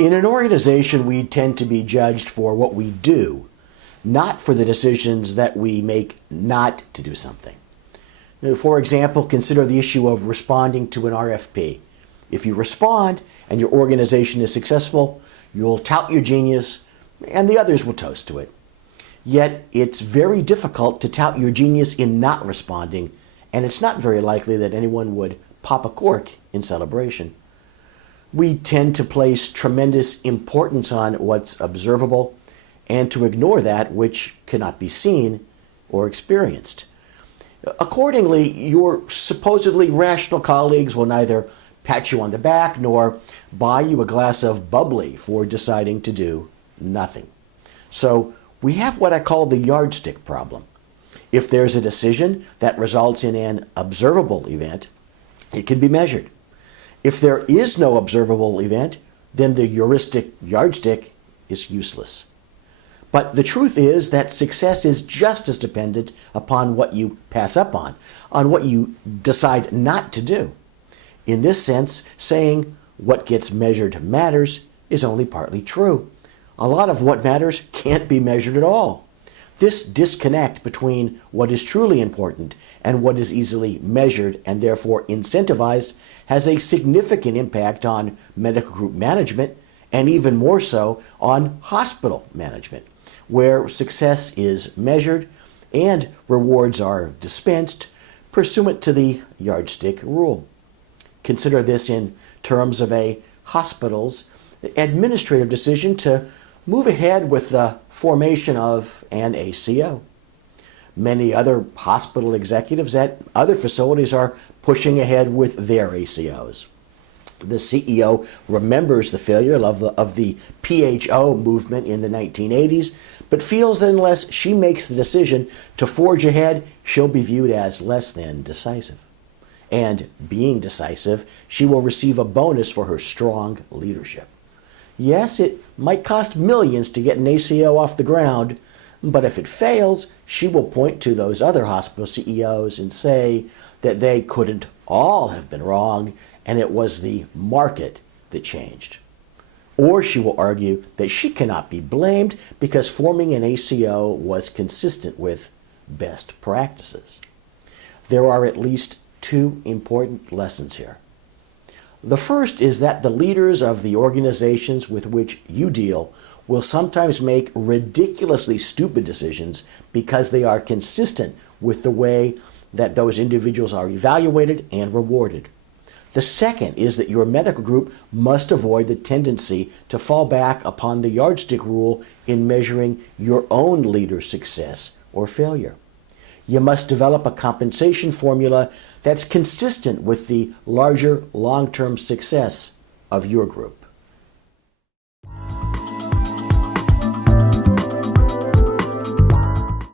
In an organization, we tend to be judged for what we do, not for the decisions that we make not to do something. For example, consider the issue of responding to an RFP. If you respond and your organization is successful, you'll tout your genius and the others will toast to it. Yet it's very difficult to tout your genius in not responding, and it's not very likely that anyone would pop a cork in celebration. We tend to place tremendous importance on what's observable and to ignore that which cannot be seen or experienced. Accordingly, your supposedly rational colleagues will neither pat you on the back nor buy you a glass of bubbly for deciding to do nothing. So we have what I call the yardstick problem. If there's a decision that results in an observable event, it can be measured. If there is no observable event, then the heuristic yardstick is useless. But the truth is that success is just as dependent upon what you pass up on what you decide not to do. In this sense, saying what gets measured matters is only partly true. A lot of what matters can't be measured at all. This disconnect between what is truly important and what is easily measured and therefore incentivized has a significant impact on medical group management and even more so on hospital management, where success is measured and rewards are dispensed pursuant to the yardstick rule. Consider this in terms of a hospital's administrative decision to move ahead with the formation of an ACO. Many other hospital executives at other facilities are pushing ahead with their ACOs. The CEO remembers the failure of the PHO movement in the 1980s, but feels that unless she makes the decision to forge ahead, she'll be viewed as less than decisive. And being decisive, she will receive a bonus for her strong leadership. Yes, it might cost millions to get an ACO off the ground, but if it fails, she will point to those other hospital CEOs and say that they couldn't all have been wrong and it was the market that changed. Or she will argue that she cannot be blamed because forming an ACO was consistent with best practices. There are at least two important lessons here. The first is that the leaders of the organizations with which you deal will sometimes make ridiculously stupid decisions because they are consistent with the way that those individuals are evaluated and rewarded. The second is that your medical group must avoid the tendency to fall back upon the yardstick rule in measuring your own leader's success or failure. You must develop a compensation formula that's consistent with the larger long-term success of your group.